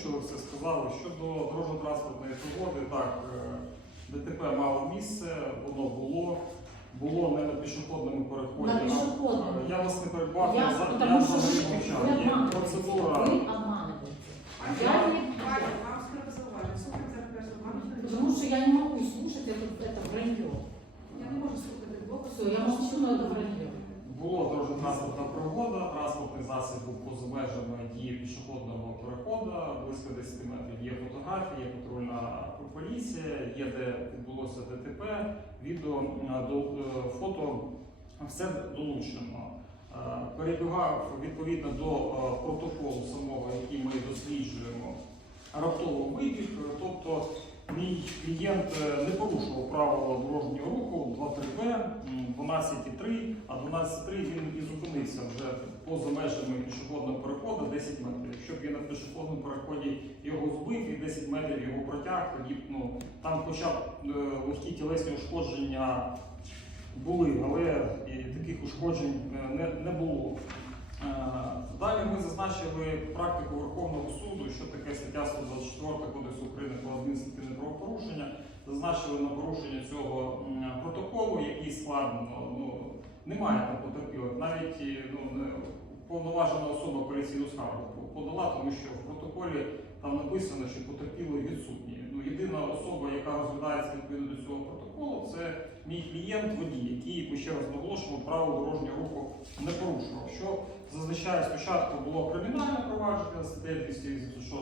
що ви все сказали. Щодо дорожньо-транспортної пригоди, так, е, ДТП мало місце, воно було. Було не на пішохідному переході. На пішохідному. Е, Я вас не передбав, я, Я, за- потому я что взагалі вы мовчав. Є обманываете. процедура. Вы обманываете. Я не... Валя, вам скоро зауваження. Слухайте зараз першу вам. Потому что я не могу слушать это, это вранье. Я не можу слухати двох. Все, я молчу, но это вранье. Була дорожньо-транспортна пригода, транспортний засіб був поза межами дії пішохідного переходу, близько 10 метрів. Є фотографії, є патрульна поліція, є де відбулося ДТП, відео, е, до, е, фото, все долучено. Е, Перебігав відповідно до протоколу самого, який ми досліджуємо, раптово вибіг, тобто Мій клієнт е, не порушував правила дорожнього руху 2-3Б, 12,3, а 12,3 він і зупинився вже поза межами пішохідного переходу 10 метрів. Якщо б він на пішохідному переході його збив і 10 метрів його протяг, тоді ну, там хоча б е, легкі тілесні ушкодження були, але таких ушкоджень е, не, не було. Зазначили практику Верховного суду, що таке стаття 124 Кодексу України про адміністративне правопорушення. Зазначили на порушення цього протоколу, який складено. Ну, немає там потерпілих. Навіть е, ну, повноважена особа поліційну скаргу подала, тому що в протоколі там написано, що потерпіли відсутні. Ну, єдина особа, яка розглядається відповідно до цього протоколу, мій клієнт водій, який ще раз наголошуємо, право дорожнього руху не порушував. Що зазначає, спочатку було кримінальне провадження статтею 286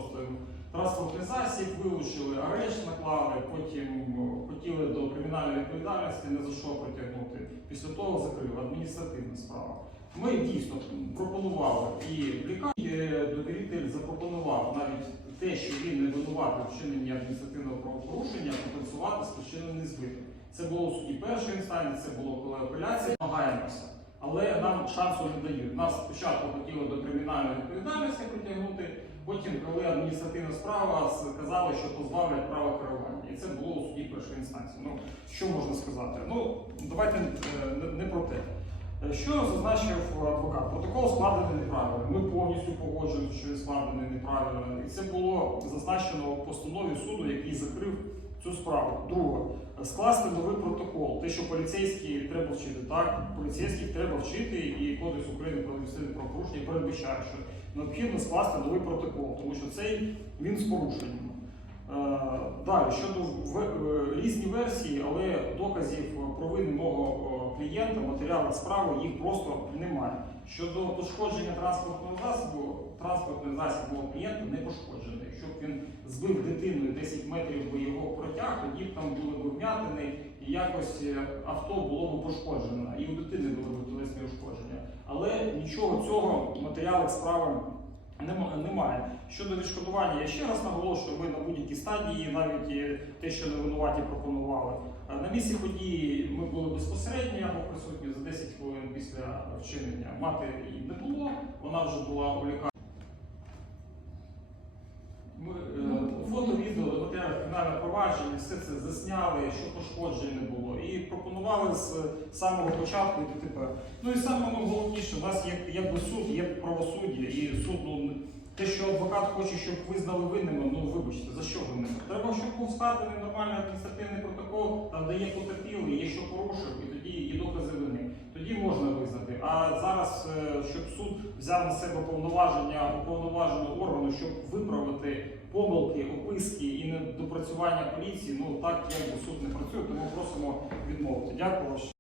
транспортний вилучили арешт наклали, потім хотіли до кримінальної відповідальності не за що притягнути. Після того закрили адміністративна справа. Ми дійсно пропонували і лікарні е, довіритель запропонував навіть те, що він не винуватий вчиненні адміністративного правопорушення, компенсувати спричинений збиток. Це було в суді першої інстанції, це було коли апеляція. Намагаємося. Але нам шансу не дають. Нас спочатку хотіли до кримінальної відповідальності притягнути, потім, коли адміністративна справа, сказали, що позбавлять права керування. І це було у суді першої інстанції. Ну, що можна сказати? Ну, давайте е, не- не про те. Е, Що зазначив адвокат? Протокол складений неправильно. Ми повністю погоджуємося, що він складений неправильно. І це було зазначено в постанові суду, який закрив цю справу. Друге, скласти новий протокол. Те, що поліцейські треба вчити, так поліцейських треба вчити, і Кодекс України про адміністративні правопорушення передбачає, що необхідно скласти новий протокол, тому що цей він з порушенням. Е, Далі щодо в- е, різні версії, але доказів провини мого е, клієнта, матеріалів справи їх просто немає. Щодо пошкодження транспортного засобу, транспортний засіб мого клієнта не пошкоджений. Якщо б він збив дитину і 10 метрів би його протяг, тоді б там були б вм'ятини і якось авто було б пошкоджено, і у дитини були б тілесні ушкодження. Але нічого цього в справи Немає. Щодо відшкодування, я ще раз наголошую, ми на будь-якій стадії, навіть е, те, що не винуваті пропонували. Е, На місці події ми були безпосередньо, або присутні за 10 хвилин після вчинення. Мати її не було, вона вже була у лікарні. Ми, Фото, відео, матеріали кримінальне провадження, все це засняли, що пошкоджень не було. І пропонували з самого початку і тепер. Ну і саме ну, головніше, у нас є якби суд, є правосуддя, і суд, ну те, що адвокат хоче, щоб визнали винними, ну вибачте, за що винними? Треба, щоб був складений нормальний адміністративний протокол, там де є потерпілий, є що порушив, і тоді є докази вини. Тоді можна визнати. А зараз, е, щоб суд взяв на себе повноваження уповноваженого органу, щоб виправити помилки, описки і недопрацювання поліції, ну так як суд не працює, тому просимо відмовити. Дякую.